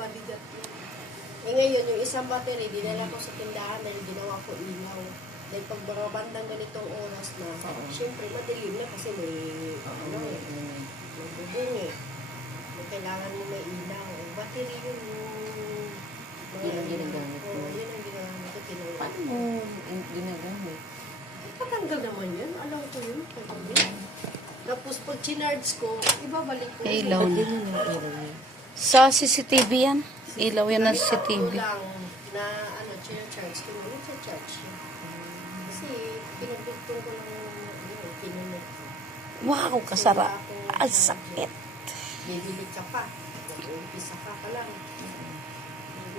mabigat yun. Eh ngayon, yung isang battery, dinala ko sa tindahan dahil ginawa ko ilaw. Dahil pag mga bandang ganitong oras na, syempre madilim na kasi may, may bubong eh. Kailangan mo may ilaw. Battery yun yung yun ang ginagamit mo. Yun ang ginagamit ko. Paano mo ginagamit? Patanggal naman yun. Alam ko yun. Tapos pag chinards ko, ibabalik ko. Ilaw na. Yun yung ilaw niya. Sa CCTV yan. Ilaw yan ng Ako CCTV. lang na chinards ko. Yun sa church. Kasi pinagpugtong ko lang yun. Pinunod. Wow, kasarap. Ang sakit. Bibili ka pa. Umpisa ka pa lang.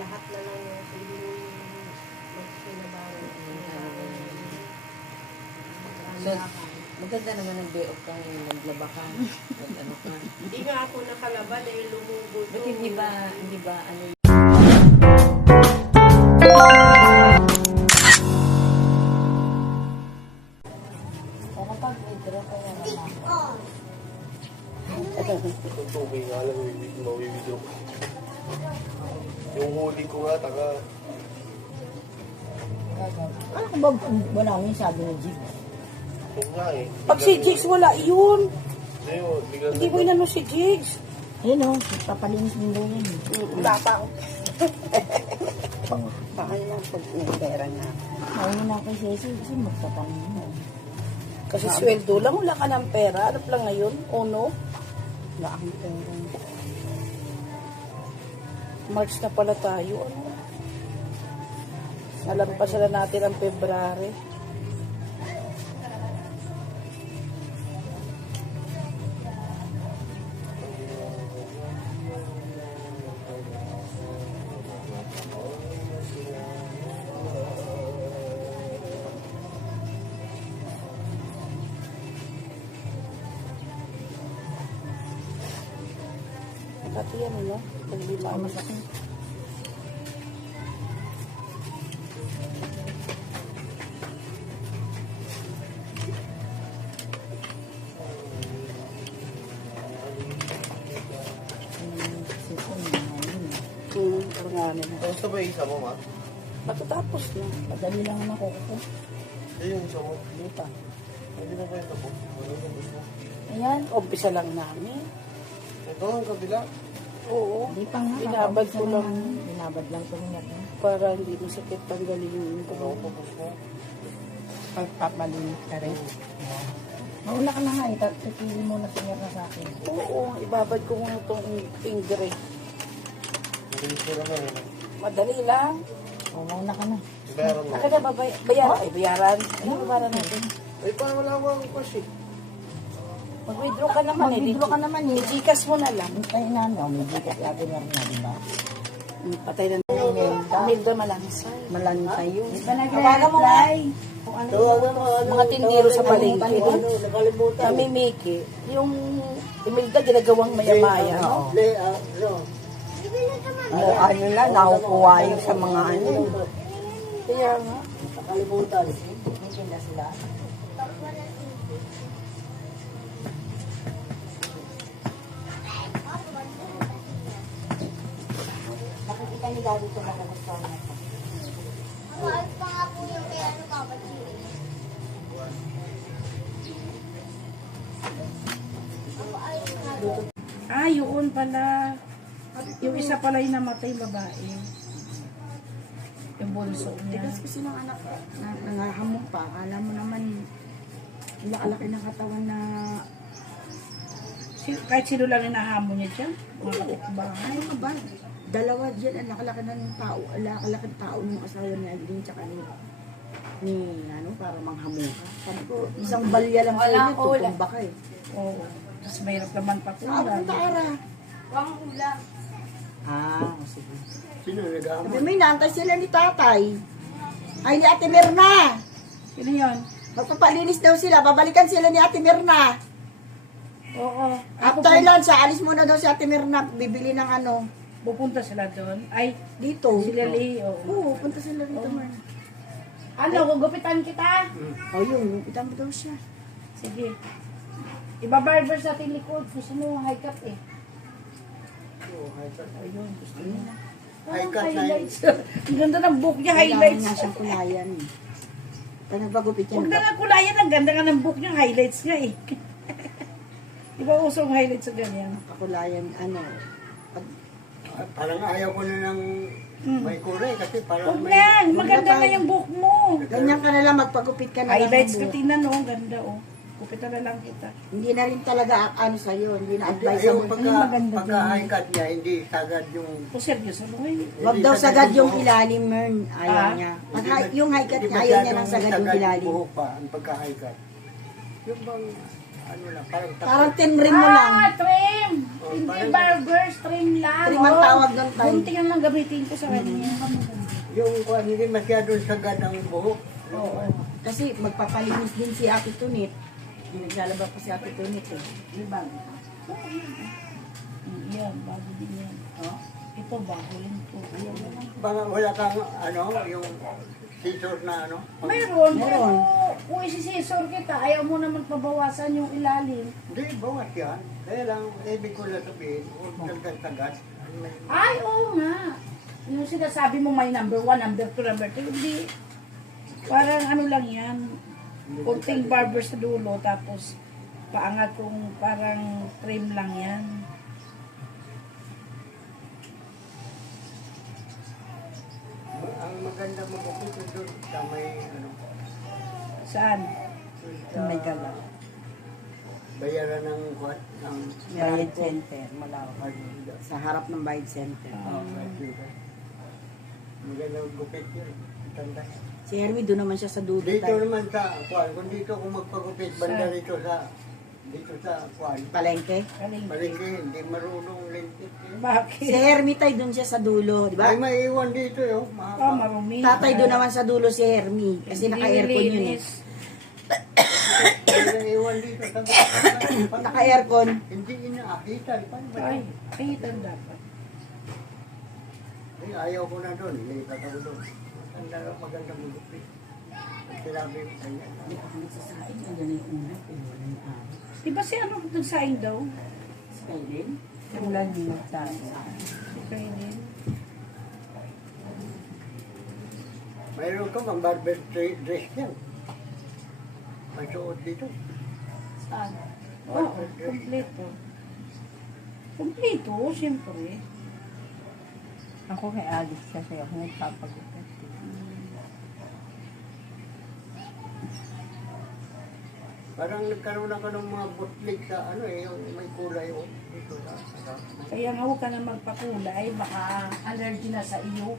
Lahat na lang yung pwedeng magpinabaran. So, maganda naman ang day off kang naglaba ka. Ano ka. Hindi nga ako nakalaba dahil lumubo. Ba't hindi ba, ano kapag withdraw ka yan naman. Itong tubig nga lang, mawibidyo ko. Yung huli ko nga, taka. Ano ko ba wala mo yung sabi ni Jig? Yung nga eh. Pag si Jigs wala, yun. Ayun, biglang Hindi mo inano si Jigs. Ayun o, papalinis din daw yan. Wala pa ako. Baka lang pag may pera na. Mauna na kay Ceci, kasi magtatanong mo. Kasi sweldo lang, wala ka ng pera. Ano lang ngayon? O no? Wala akong pera. March na pala tayo. Ano? Nalampasan na natin ang February. Pati yan, ano? Paglima. Masakit. Karanganin. Tapos na ba yung isa mo, ma? Matatapos na. Madali lang naman ako. Yung isa mo. Hindi pa. Hindi na ba yung tapos? Ano yung tapos mo? Ayan. Umpisa lang namin. Ito ang kabila. Oo. Hindi pa nga. Binabad ko lang. Binabad lang ko niya. Para hindi masakit tanggalin yung Ano ang tapos mo? Pagpapalinis ka rin. Mauna ka na nga eh. Tatipili mo na siya na sa akin. Oo, ibabad ko muna itong finger eh. Hindi ko na nga eh. Madali lang. O, mauna ka na. Bayaran mo. Ako na bayaran. Ay, bayaran. Ano bayaran natin? Ay, parang wala akong cash eh. Mag-withdraw ka naman eh. Mag-withdraw ka naman eh. Gcash mo na lang. Ay, nano, may bigat lagi na rin na, di ba? Patay na na yung Imelda malansay. Malansay yun. Di ba Kapala mo nga. Mga tindiro sa palengke. Kami Miki. Yung Imelda ginagawang maya-maya. No? Ano lang, nakukuha yung sa mga ano. Kaya nga. Ah, yun pala. Yung isa pala yung namatay babae. Yung bunso niya. Tigas kasi ng anak ko. Nangahamok pa. Alam mo naman, laki ng katawan na Kahit sino lang yung nahamon niya dyan. Mga kapitbahay. ano ka ba? Dalawa dyan, ang laki-laki ng tao. Ang laki-laki ng tao ng asawa ni Adeline tsaka ni ano, para manghamon ka. Sabi ko, isang balya lang sa inyo, tutumba ka eh. Oo. Tapos mahirap naman pa po. Ang taara. Ah, sige. Sabi, may naantay sila ni tatay. Ay, ni Ate Mirna. Sino yun? Magpapalinis daw sila. Babalikan sila ni Ate Mirna. Oo. After lunch, alis muna daw si Ate Mirna. Bibili ng ano. Pupunta sila doon. Ay, Dito. sila Lee. Oo. Oo, punta sila rito, Mirna. Ano, gugupitan kita? Oh, yun. Kita mo daw siya. Sige. Iba-barber sa ating likod. Gusto mo high cut eh. Ayun, gusto niya. High cut na yun. Highlights. Ang ganda ng book niya, Kailangan highlights. nga siyang kulayan. Pag nagpagupit yan, Huwag na nga kulayan, ang ganda nga ng book niya, highlights nga eh. Di ba usong highlights sa ganyan? kakulayan, ano, pag Parang ayaw ko na ng may kulay kasi parang Huwag may... na, maganda na yung book mo. ganyan ka na lang, magpagupit ka na lang. Highlights ng ka, buhok. tingnan oh, ang ganda oh. Kupitan na lang kita. Hindi na rin talaga ano sa'yo, hindi na Hindi, advice ayaw mo. pagka-high cut niya, hindi sagad yung... O seryoso mo eh. Wag daw sagad yung ilalim, Mern. Ayaw niya. Pag yung high cut niya, ayaw niya ng sagad yung ilalim. buhok pa, ang pagka-high cut. Yung bang, ano lang, parang Parang tinrim mo lang. Trim! Oh, Hindi parang- barbers, trim lang. Trim ang tawag ng time. Buntingan lang gamitin ko sa kanya. yung hindi masyadong sagad ang buhok. Oo. Kasi magpapalinis din si Ate Tunit. Hindi naglalaba pa si Ate Tunit eh. Di ba? Yan, bago din yan. Oh. Ito, bago rin to. Baka wala kang, ano, yung scissors na ano. Mayroon, pero Meron. kung isisisor kita, ayaw mo naman pabawasan yung ilalim. Hindi, bawas yan. Kaya lang, ibig ko lang sabihin, huwag kang sagad. Ay, oo nga. Yung sinasabi mo may number 1, number 2, number 3, hindi. Parang ano lang yan. Kunting barber sa dulo, tapos paangat kung parang trim lang yan. Ang maganda mo ko doon sa may, ano, Saan? May gala. bayaran ng what? Ng Bayad Center, Malawak. Maganda. Sa harap ng Bayad Center. Maganda gupit yun. Tanda. Si Hermie, doon naman siya sa dulo. Dito tayo. naman sa Kuan, kung dito ako magpagupit, banda dito sa Kuan. Palengke. Kaling. Palengke, hindi marunong lingkit. Si Bakit? Hermie tayo doon siya sa dulo, di ba? Ay, may iwan dito yun. Oh, marumi. Tatay doon naman sa dulo si Hermie. Kasi naka-aircon yun eh. May iwan dito. Naka-aircon. Hindi inaakitan. Paano ba Ay, yun? kahitan dapat. Ay, ayaw ko na doon. Lipat ako doon. Maganda lang, maganda magupit. Pag sinabi ko kanya. Di ba si ano nagsaing daw? Ulan din sa Si Kainin. Mayroon ka mang barber dress yan. Ang suot dito. Saan? Oo, kompleto. Kompleto, siyempre. Ako kay Alice kasi ako nagpapagupit. Parang nagkaroon ako ng mga bootleg sa ano eh, yung may kulay o dito sa Kaya nga huwag ka na magpakulay, baka allergy na sa iyo.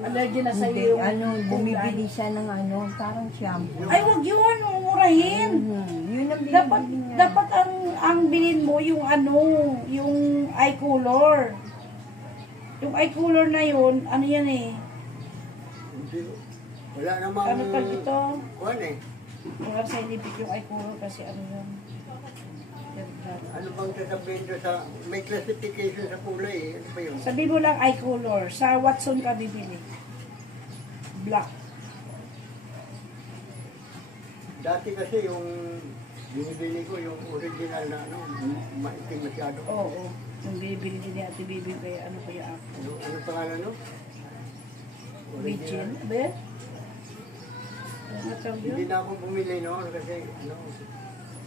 Allergy na sa Hindi, iyo. yung ano, kulay. bumibili siya ng ano, parang shampoo. Ay, wag yun, mumurahin. Yun ang Dapat, binibili niya. dapat ang bilhin mo yung ano, yung eye color. Yung eye color na yun, ano yan eh. Hindi. Wala namang... Ano pa dito? Kuwan eh. Wala sa ilibig yung eye color kasi ano yun. Ano bang sasabihin doon sa... May classification sa kulay eh. Ano ba yun? Sabi mo lang eye color. Sa Watson ka bibili. Black. Dati kasi yung binibili ko yung original na ano, maitim masyado. Oo. Yung bibili din ni Ate Bibi kaya ano kaya ako. Ano pangalan no? Virgin. Ba? Ano tawag Hindi yun? na ako bumili noon kasi ano,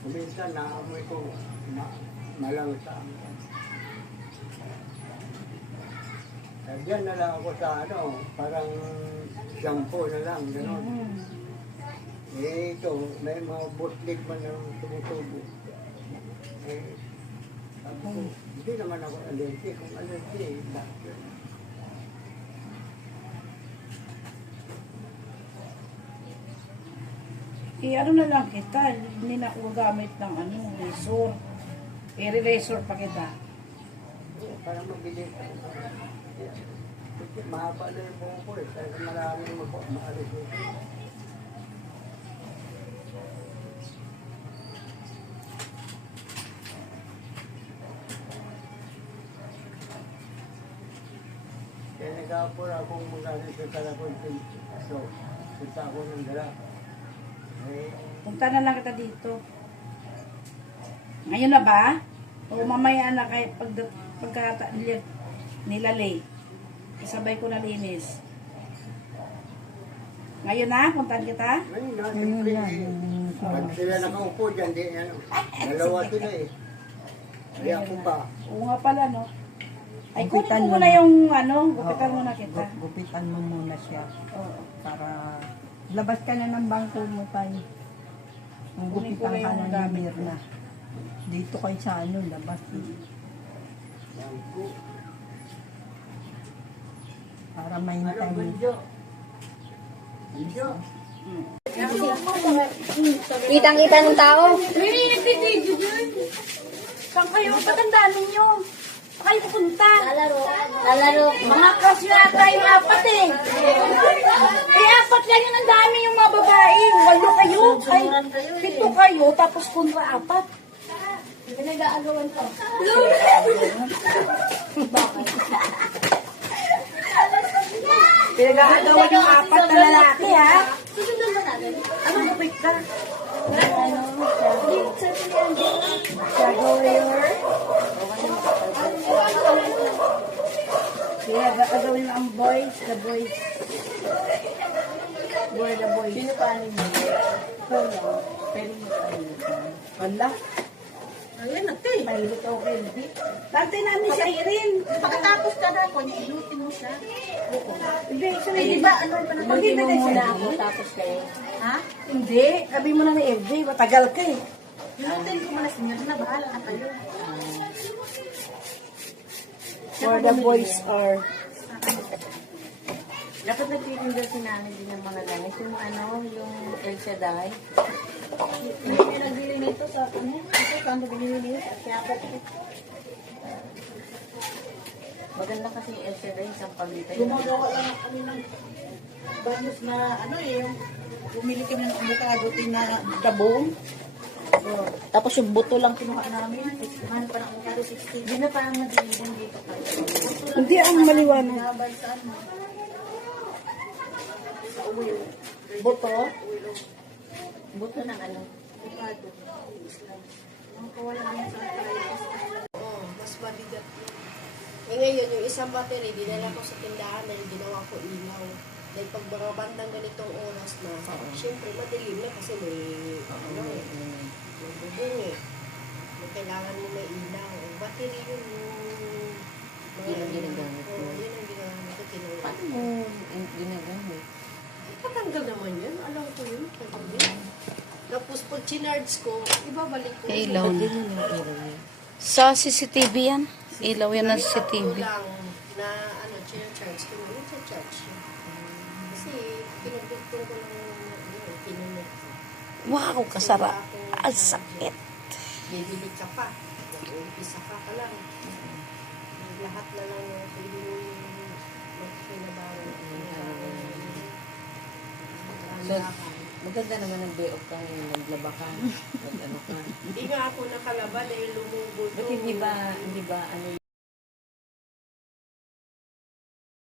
kuminsan naamoy ko malang sa amin. Kaya diyan na lang ako sa ano, parang shampoo na lang, gano'n. Eh ito, may mga bootleg man na tumutubo. Eh, sabi ko, hindi naman ako allergy. Kung allergy, bakit? Eh, ano na lang kita, hindi na ako gamit ng ano, razor. I-razor pa kita. Para mabilis. Kasi mahaba na yung buhok ko eh. Kaya maraming maalis ko. Kaya nag-aapor akong magaling sa Talakon. So, punta ako ng dala. Eh, Punta na lang kita dito. Ngayon na ba? O mamaya na kayo pagka nilalay. Kasabay ko nalinis. Ngayon na, puntahan kita. Ayun na, siyempre. Pag sila nakaupo dyan, di ano. Dalawa sila eh. Ay ako pa. Oo nga pala, no? Ay, kunin Gupitan ko mo muna na. yung ano, gupitan muna kita. Gupitan mo muna siya Oo. para labas ka na ng bangko mo tayo. Ang Kunin ko gupitan na ka yung na gamit ni Mirna. Dito kayo sa ano, labas. Para mahintay mo. Kitang-kita ng tao. Saan kayo? Patandaan ninyo. Saan kayo pupunta? Lalaro. Mga crush na tayo apat eh. Eh, apat lang yun. Ang dami yung mga babae. 8 kayo. Ay, 7 kayo. Tapos kontra 4. Pinag-aagawan ko. Pinag-aagawan yung 4 na lalaki ha. Susunod ba natin? Anong gupit ka? Shadow warrior. Kaya gagawin mo ang boys, the boys. We're the boys. Sino pa ano mo? Pwede mo pa ano? Wala. Ayun, nagtay. Mahilit ako kay Hindi. Tantay namin siya Irin. Pagkatapos ka na ako, ilutin mo siya. Hindi, siya Ay, di ba, ano pa na Hindi mo muna ako tapos kayo. Ha? Hindi, sabi mo na ni FJ, matagal ka eh. Ilutin ko muna sinyo na, bahala na kayo. For the boys are... Dapat nagtitinda si nanay din ng mga ganis. Yung ano, yung El Shaddai. Hindi niya nagbili nito sa ano? Ito, saan ba binili nito? Sa Quiapo. Maganda kasi yung El Shaddai, isang pagita. Gumagawa lang kami ng banyos na ano eh, yung bumili kami ng avocado na dabong. Tapos yung buto lang kinuha namin. Mahal pa ng avocado 60. Hindi na parang nagilidan dito tayo. Hindi ang maliwanag. Nabay sa ano? Sa uwil. Buto? Buto ng ano. Avocado. Ang kawala namin sa arthritis. Oo, mas mabigat yun. Eh ngayon, yung isang battery, dinala ko sa tindahan dahil ginawa ko ilaw. Dahil pag mga bandang ganitong oras na, syempre madilim na kasi may, ano eh, may bubong eh. May kailangan mo may ilaw. Ang battery yun, yung Yun ang ginagamit mo. Oo, yun ang ginagamit ko. Kinuha. Paano mo ginagamit? Patanggal naman yun. Alam ko yun. Pagkabi. Tapos pag chinarge ko, ibabalik ko. Ilaw na. Ganyan yung ilaw niya. Sa CCTV yan. Ilaw yan ng Gamit ako CCTV. lang na ano, chinarge ko. Yung sa charge. Kasi pinagdugtong ko lang yung pinunod. Wow, kasara. Ang sakit. Bibili ka pa. Mag-umpisa ka pa lang. Lahat na lang yung pwede mo magpinabaran. So, maganda naman ang day off ka ngayon. Naglaba ka. Nag-ano ka. Hindi nga ako nakalaba dahil lumubog. Ba't hindi ba ano